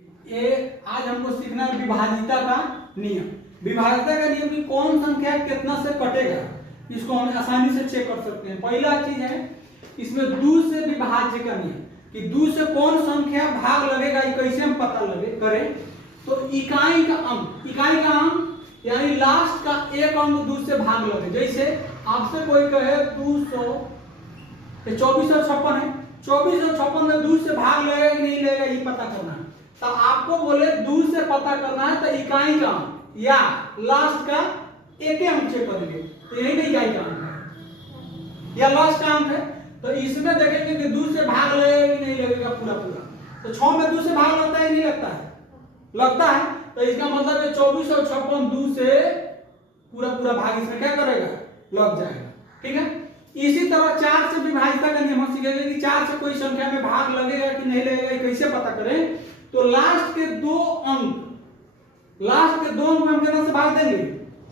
ये आज हमको सीखना है विभाजिता का नियम। विभाजिता का नियम कि कौन संख्या कितना से कटेगा, इसको हम आसानी से चेक कर सकते हैं। पहला चीज है इसमें 2 से विभाज्य का नियम कि 2 से कौन संख्या भाग लगेगा, ये कैसे हम पता लगे करें। तो इकाई का अंक यानी लास्ट का एक अंक 2 से भाग लगे। जैसे आपसे कोई कहे 200 2456 है, 2456 में 2 से भाग लगेगा कि नहीं लगेगा ये पता करना है। तो आपको बोले 2 से पता करना है तो इकाई का अंक या लास्ट का एक अंक चेक करेंगे, तो यही नहीं इकाई का अंक है या लास्ट का अंक है। तो इसमें देखेंगे कि 2 से भाग लगेगा कि नहीं लगेगा पूरा। तो 6 में 2 से भाग लगता है नहीं लगता है? लगता है। तो इसका मतलब है 2456 2 से पूरा भाग इसमें क्या करेगा, लग जाएगा। ठीक है। इसी तरह 4 से विभाजिता का नियम हम सीखेंगे कि 4 से कोई संख्या में भाग लगेगा कि नहीं लगेगा, कैसे पता करें। तो लास्ट के दो अंक में हम कितना से भाग देंगे,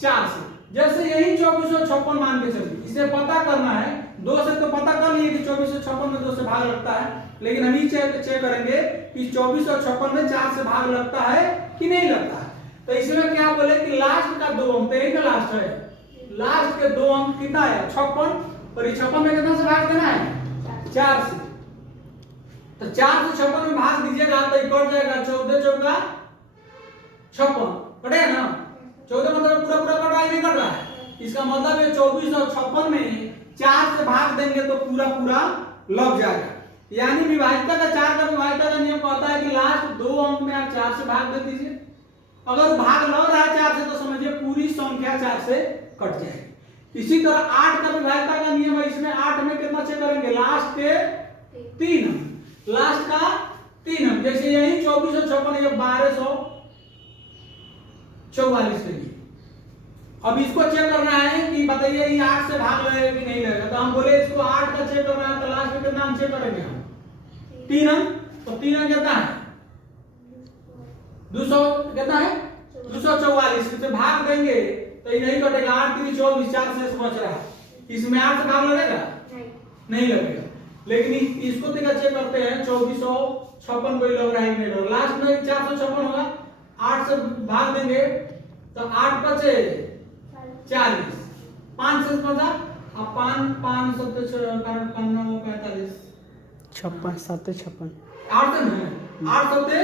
4 से। जैसे यही 2456 मान के चलिए, इसे पता करना है 2 से, तो पता कर लिए कि 2456 में 2 से भाग लगता है, लेकिन हम ये चेक करेंगे कि 2456 में 4 से भाग लगता है कि नहीं लगता है। तो इसमें क्या बोले कि लास्ट का 2 अंक, यही का लास्ट है, लास्ट के 2 अंक कितना है 56, और 56 में कितना से भाग देना है 4 से। तो 4 से 56 में भाग दीजिएगा तो ये कट जाएगा, 14 चौका 56 कटेगा ना। 14 मतलब पूरा कट रहा है नहीं कट रहा है। इसका मतलब है 2456 में 4 से भाग देंगे तो पूरा लग जाएगा। यानी विभाजिता का 4 का विभाजिता का नियम कहता है कि लास्ट 2 अंक में आप 4 से भाग दे दीजिए। अगर भाग लग रहा है 4 से तो समझिए पूरी संख्या 4 से कट जाएगी। इसी तरह 8 का विभाजिता का नियम है, इसमें 8 में कितना चेक करेंगे, लास्ट के 3 अंक, लास्ट का 3 अंक। जैसे यही 2456 ये 1244 के लिए। अब इसको चेक करना है कि बताइए ये 8 से भाग लगेगा कि नहीं लगेगा। तो हम बोले इसको 8 का चेक करना है तो लास्ट में कितना अंक चेक करेंगे हम, 3 अंक। तो 3 अंक कितना है 200, कितना है 244 से भाग देंगे तो ये नहीं कटेगा। 8 3 24, 4 से बच रहा है, इसमें 8 से भाग लगेगा नहीं लगेगा। लेकिन इसको चेक करते हैं 2456 कोई लग रहा है नहीं लग रहा। लास्ट में 456 होगा, 8 से भाग देंगे तो 8 बचे 40, 5 से बचा अब 5 7 9 45 56 7 56 8 से नहीं 8 7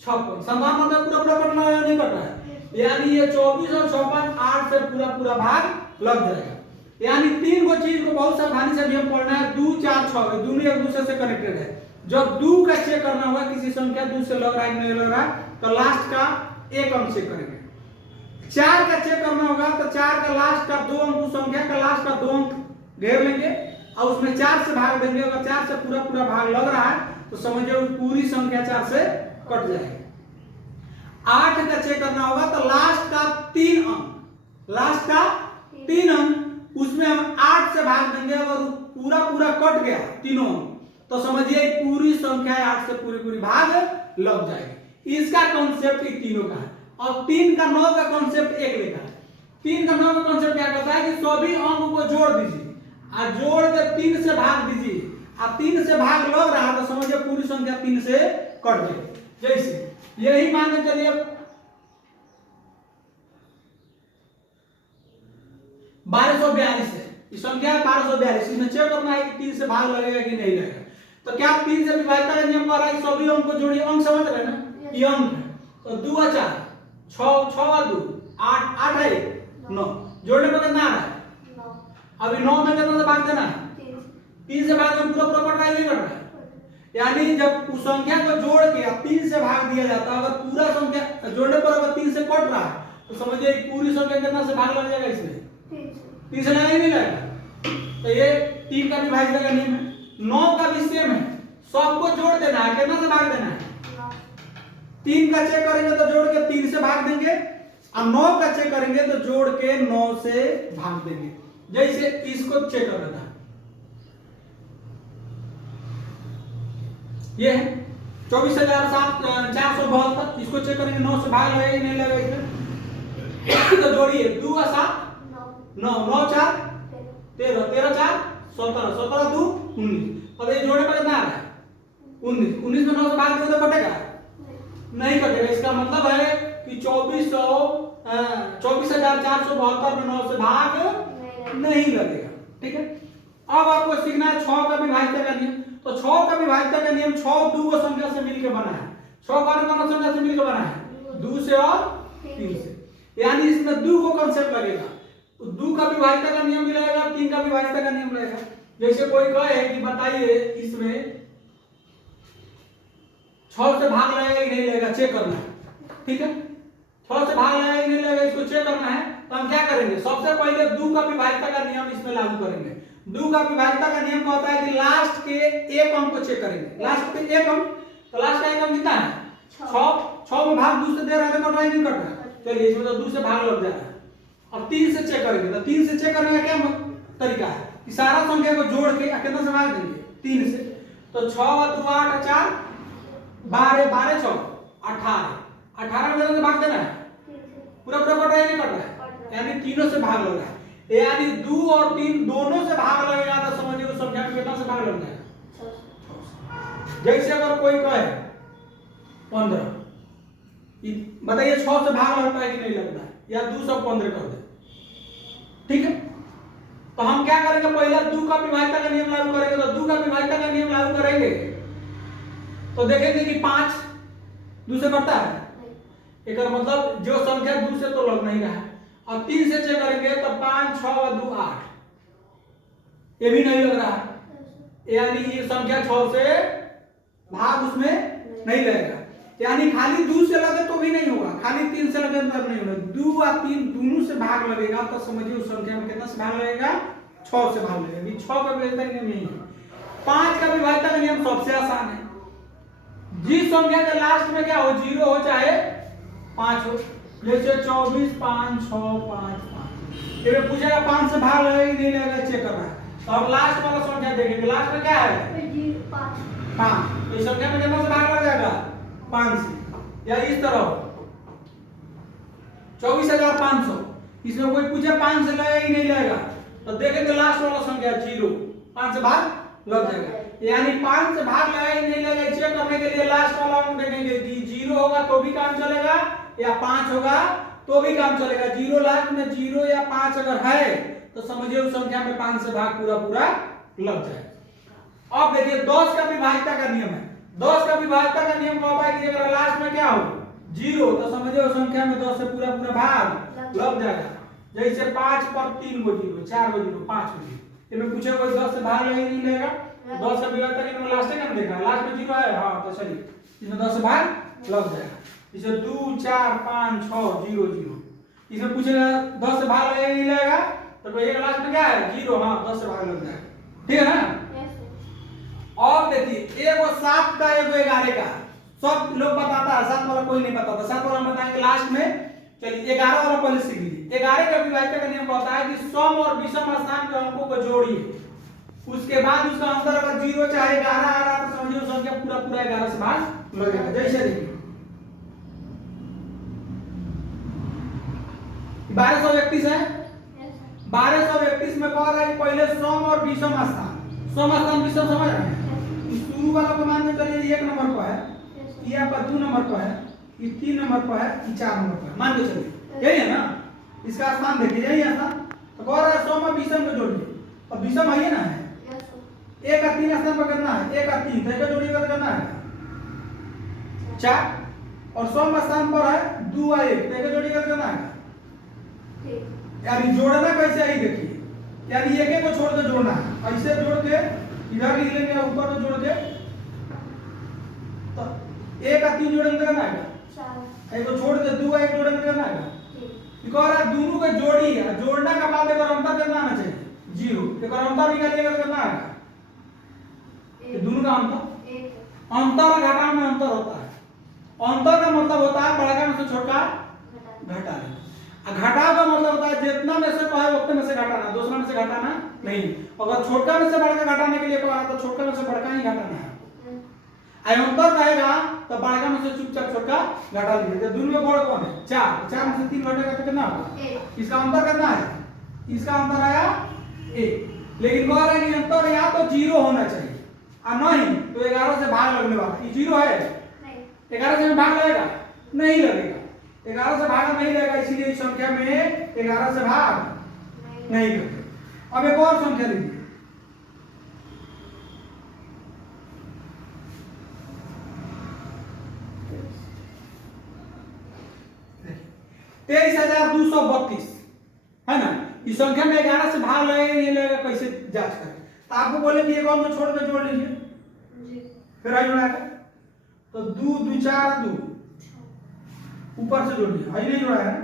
56 समान मतलब पूरा कटना नहीं कट रहा है। यानी ये 24 और 56 8 से पूरा भाग लग जाएगा। यानी 3 गो चीज को बहुत सावधानी से नियम पढ़ना है। 2 4 6 दोनों एक दूसरे से कनेक्टेड है। जब 2 का चेक करना होगा किसी संख्या 2 से लग रहा है नहीं लग रहा है तो लास्ट का एक अंक चेक करेंगे। 4 का चेक करना होगा तो 4 का लास्ट का 2 अंक, उस संख्या का लास्ट का 2 अंक घेर लेंगे और उसमें 4 से भाग देंगे। अगर 4 से पूरा भाग लग रहा है तो समझिए पूरी संख्या 4 से कट जाएगी। 8 का चेक करना होगा तो लास्ट का 3 अंक, उसमें हम 8 से भाग देंगे। अगर पूरा कट गया तीनों अंक तो समझिए पूरी संख्या 8 से पूरी भाग लग जाएगी। इसका कॉन्सेप्ट इन तीनों का है। और 3 का 9 का कॉन्सेप्ट एक लेखा है। 3 का 9 का कॉन्सेप्ट क्या कहता है कि सभी अंक को जोड़ दीजिए और जोड़ के 3 से भाग दीजिए। और 3 से भाग लग रहा है तो समझिए पूरी संख्या 3 से कट जाएगी। जैसे यही मान के चलिए 1242 है, इस संख्या 1242, इसमें चेक करना है कि 3 से भाग लगेगा कि नहीं लगेगा। तो क्या 3 से विभाजिता का नियम कह रहा है कि सभी अंक को जोड़िए। अंक समझ रहे हैं ना, ये अंक है। तो 2 और 4 6 और 2 8 8 है 9, जोड़ने पर कितना आ रहा है 9। अभी 9 में कितना से भाग देना है 3 से भाग में पूरा कट रहा है नहीं कट रहा है। यानी जब उस संख्या को जोड़ के 3 से भाग दिया जाता है, अगर पूरा संख्या जोड़ने पर अगर 3 से कट रहा है तो समझिए पूरी संख्या कितना से भाग लग जाएगा, इसमें 3 से लगेगा नहीं लगेगा। तो ये 3 का विभाजिता का नियम है। 9 का भी सेम है, सबको जोड़ देना है, कितना से भाग देना है 3 का चेक करेंगे तो जोड़ के 3 से भाग देंगे और 9 का चेक करेंगे तो जोड़ के 9 से भाग देंगे। जैसे इसको चेक कर देना, ये है 24,472, इसको चेक करेंगे 9 से भाग लगेगा नहीं लगेगा इसमें। तो जोड़िए 2 और 7 9 9 4 13 13 4 17 17 2 19। और ये जोड़ने पर कितना आ रहा है 19 19 में 9 से भाग देंगे तो कटेगा नहीं कटेगा। इसका मतलब है कि 24,472 में 9 से भाग नहीं लगेगा। ठीक है, अब आपको सीखना है 6 का विभाज्यता का नियम। तो 6 का विभाज्यता का नियम 6 दो संख्या से मिलकर बना है। 6 कौन संख्या से मिलकर बना है? 2 से और 3 से, यानी इसमें 2 को कांसेप्ट लगेगा। 2 का विभाज्यता का नियम भी लगेगा, 3 का विभाज्यता का नियम लगेगा। जैसे कोई कहे कि बताइए इसमें 6 से भाग लगेगा कि नहीं लगेगा, चेक करना है। ठीक है, 6 से भाग लगेगा कि नहीं लगेगा, इसको चेक करना है। तो हम क्या करेंगे, सबसे पहले 2 का विभाज्यता का नियम इसमें लागू करेंगे। 2 का विभाज्यता का नियम क्या होता है कि लास्ट के एक अंक को चेक करेंगे। लास्ट के एक अंक, तो लास्ट का एक अंक कितना है? 6 में भाग 2 से दे रहा है तो कट रहा है नहीं कट रहा? चलिए इसमें तो 2 से भाग लग जा रहा है। अब 3 से चेक करेंगे, तो 3 से चेक करने का क्या तरीका है कि सारा संख्या को जोड़ के कितना से भाग देंगे? 3 से। तो 6 और 2 8 और 4 12, 12 6 18, 18 में से भाग देना है, पूरा पूरा कट रहा है नहीं कट रहा है? यानी तीनों से भाग लग रहा है। यानी 2 और 3 दोनों से भाग लगेगा तो समझिए उस संख्या में कितना से भाग लग जाएगा? 6। जैसे अगर कोई कहे 15, बताइए 6 से भाग लगता है कि नहीं लगता है, या 2 से 15 कर दे। ठीक है, तो हम क्या करेंगे, पहले 2 का विभाज्यता का नियम लागू करेंगे। तो 2 का विभाज्यता का नियम लागू करेंगे तो देखेंगे कि 5 2 से बढ़ता है, एक मतलब जो संख्या 2 से तो लग नहीं रहा है। और 3 से चेक करेंगे तो 5 6 और 2 8, ये भी नहीं लग रहा है, यानी ये संख्या 6 से भाग उसमें नहीं लगेगा। यानी खाली 2 से लगे तो भी नहीं होगा, खाली 3 से लगे तो नहीं होगा, 2 और 3 दोनों से भाग लगेगा तो समझिए उस संख्या में कितना से भाग लगेगा? 6 से भाग लगेगा। 6 का विभाज्यता का नियम यही है। 5 का विभाज्यता का नियम सबसे आसान है। जिस संख्या के लास्ट में क्या हो, 0 हो चाहे 5 हो, जैसे 24 5 6 5 5, ये पूछेगा 5 से भाग लगेगा कि नहीं लगेगा, चेक करना है। तो अब लास्ट वाला संख्या देखेंगे, लास्ट में क्या है? 5। इस संख्या में कितना से भाग लग जाएगा? 5 से। या इस तरह 24,500, इसमें कोई पूछे 5 से लगेगा कि नहीं लगेगा, तो देखेंगे लास्ट वाला संख्या 0, 5 से भाग लग जाएगा। यानी 5 से भाग लगेगा कि नहीं लगेगा चेक करने के लिए लास्ट वाला अंक देखेंगे कि 0 होगा तो भी काम चलेगा या 5 होगा तो भी काम चलेगा। 0 लास्ट में 0 या 5 अगर है तो समझिए उस संख्या में 5 से भाग पूरा पूरा लग जाएगा। अब देखिए 10 का विभाज्यता का नियम है। 10 का विभाज्यता का नियम क्या होता है कि अगर लास्ट में क्या हो 0 तो समझिए उस संख्या में 10 से पूरा पूरा भाग लग जाएगा। जैसे 5 पर 3 गो 0, 4 गो 0, 5 गो 0, इसमें पूछे कोई 10 से भाग लगेगा नहीं लगेगा? 10 का विभाज्यता का नियम लास्ट में देखा, लास्ट में 0 है, हां तो चलिए इसमें 10 से भाग लग जाएगा। इसे 2 4 5 6 0 0, इसमें पूछेगा 10 से भाग लगेगा नहीं लगेगा, तो कहिएगा लास्ट में क्या है 0, हां 10 से भाग लग जाएगा। ठीक है ना? और देखिए एगो 7 का एगो 11 का, सब लोग बताता है, 7 वाला कोई नहीं बताता। 7 वाला हम बताएंगे लास्ट में। चलिए 11 वाला पहले सीख लीजिए। 11 का विभाज्यता का नियम होता है कि सम और विषम स्थान के अंकों को जोड़िए, उसके बाद उसका अंतर अगर 0 चाहे 11 आ रहा तो समझिए उस संख्या पूरा पूरा 11 से भाग लगेगा। जैसे देखिए 1231 है, 1231 में कह रहा है कि पहले सम और विषम स्थान, सम स्थान विषम समझ रहे हैं? शुरू वाला को मान के चलिए 1 नंबर पर है, ये आपका 2 नंबर पर है, ये 3 नंबर पर है, ये 4 नंबर पर है, मान के चलिए यही है ना? इसका स्थान देखिए यही है स्थान, तो कह रहा है सम और विषम को जोड़िए, और विषम है ना है 1 और 3 स्थान पर करना है, 1 और 3 तो एक जोड़ी करना है 4, और सम स्थान पर है 2 और 1 तो एक जोड़ी करना है। यानी जोड़ना कैसे है देखिए, यानी एक को छोड़ के जोड़ना है, ऐसे जोड़ के इधर लिख लेंगे ऊपर को जोड़ के, तो 1 और 3 जोड़ेंगे करना है, 4 एक को छोड़ के 2 और 1 जोड़ेंगे करना है। ठीक है, दोनों को जोड़ी है, जोड़ने के बाद एक अंतर करना आना चाहिए 0, एक अंतर निकालिएगा तो कितना आएगा? ये दोनों का अंतर और घटा में अंतर होता है। अंतर का मतलब होता है बड़का में से छोटा घटा लेना, घटाव का मतलब होता है जितना में से कहे उतने में से घटाना, दूसरा में से घटाना नहीं। अगर छोटा में से बड़का घटाने के लिए कहा तो छोटा में से बड़का ही घटाना है। अंतर कहेगा तो बड़का में से चुपचाप छोटा घटा लीजिए। दोनों में बड़ा कौन है? 4, 4 में से 3 घटेगा तो कितना होगा? इसका अंतर कितना है? इसका अंतर आया 1, लेकिन कह रहा है कि अंतर या तो 0 होना चाहिए और नहीं तो 11 से भाग लगने वाला, ये 0 है 11 से भाग लगेगा? नहीं लगेगा। 11 से भाग नहीं लगेगा, इसीलिए इस संख्या में 11 से भाग नहीं करते। अब एक और संख्या लीजिए, 23,232 है ना। इस संख्या में 11 से भाग लगेगा नहीं लगेगा, कैसे जांच करें? तो आपको बोले कि एक और को छोड़ के जोड़ लीजिए जी, फिर आई जोड़ा कर तो 2 2 4 2 ऊपर से जोड़ दिया, आई नहीं जोड़ा है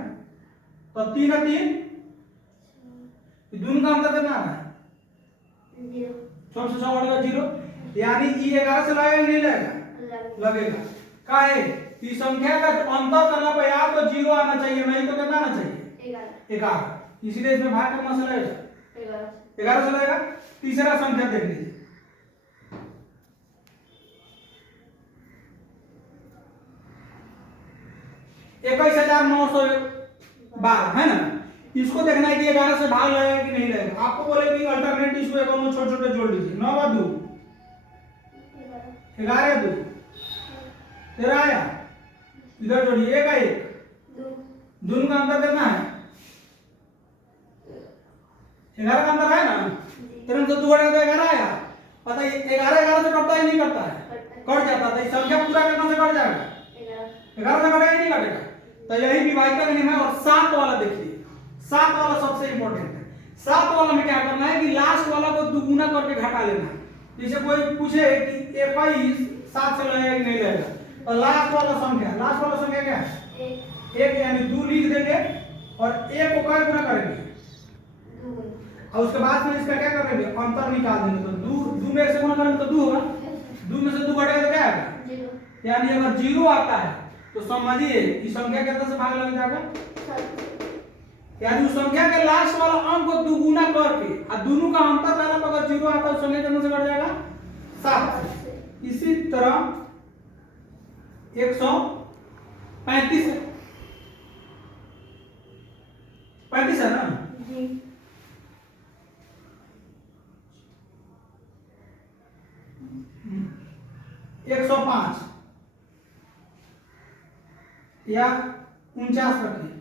तो 3 और 3 दोनों का अंतर कितना है? 0 से 100 बढ़ेगा 0, यानी ये 11 से लगेगा नहीं लगेगा? लगेगा। का है इस संख्या का अंतर करना पे या तो 0 आना चाहिए, नहीं तो कितना आना चाहिए? 11। इसलिए इसमें भाग करना से लगेगा 11 से लगेगा। तीसरा संख्या देख लीजिए, 21,912 है ना। इसको देखना है कि 11 से भाग लगेगा कि नहीं लगेगा। आपको बोले कि अल्टरनेट इसको एक और छोटे छोटे जोड़ लीजिए, 9 और 2 11 2 13 आया, इधर जोड़िए 1 1 दोनों का अंतर कितना है? 11 का अंतर है ना, 13 से 2 घटेगा तो 11 आया। पता है 11 11 से कटता ही नहीं करता है, कट जाता है। तो संख्या पूरा कितना से कट जाएगा? 11 से कटेगा ही नहीं कटेगा। तो यही विभाज्यता का नियम है। और 7 वाला देखिए, 7 वाला सबसे इंपॉर्टेंट है। 7 वाला में क्या करना है कि लास्ट वाला को दुगुना करके घटा लेना है। जैसे कोई पूछे कि 21 7 से लगेगा कि नहीं लगेगा, तो लास्ट वाला संख्या क्या है? 1 यानी 2 लिख देंगे और 1 को क्या गुना करेंगे? और उसके बाद में इसका क्या करेंगे? अंतर निकाल देंगे। तो 2 में 1 से गुना करेंगे तो 2 होगा, 2 में से 2 घटेगा तो क्या आएगा? 0। यानी अगर 0 आता है तो समझिए इस संख्या कितना से भाग लग जाएगा? यानी उस संख्या के लास्ट वाला अंक को दुगुना करके और दोनों का अंतर करना पर अगर 0 आता है तो संख्या कितना से घट जाएगा? 7। इसी तरह 135 है, 35 है ना जी। 105 या 49 रखिए।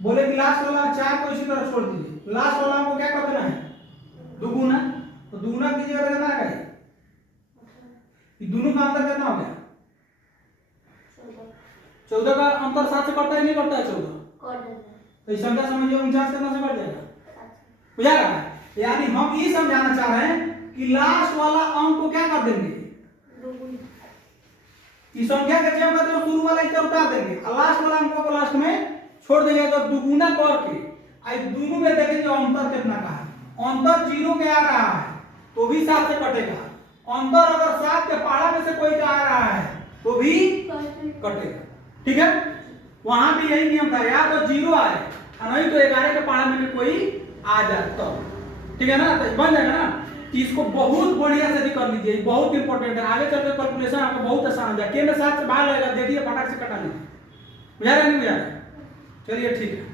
बोले कि लास्ट वाला 4 को इसी तरह छोड़ दीजिए, लास्ट वाला हमको क्या कर देना है? दुगुना। तो दुगुना कीजिएगा कितना आएगा? ये दोनों का अंतर कितना हो गया? 14 का अंतर 7 से कटता है नहीं कटता है? 14 तो इस संख्या समझिए 49 कितना से कट जाएगा? बुझा रहा है? यानी हम ये समझाना चाह रहे हैं कि लास्ट वाला अंक को क्या कर देंगे? इस संख्या के जब करते हैं शुरू वाला इधर उतार देंगे और लास्ट वाला अंक को लास्ट में छोड़ देंगे। तो दुगुना करके आई दोनों में देखेंगे अंतर कितना का है। अंतर 0 के आ रहा है तो भी 7 से कटेगा। अंतर अगर 7 के पहाड़ा में से कोई का आ रहा है तो भी कटेगा। ठीक है, वहां भी यही नियम था, या तो 0 आए और नहीं तो 11 के पहाड़ा में भी कोई आ जाए तो। ठीक है ना, तो बन जाएगा ना। इसको बहुत बढ़िया से कर लीजिए, बहुत इंपॉर्टेंट है। आगे चलकर कैलकुलेशन आपको बहुत आसान हो जाएगा। के में 7 से भाग लगेगा, देखिए फटाक से कटा लीजिए। बुझा रहा है नहीं बुझा रहा? चलिए ठीक है।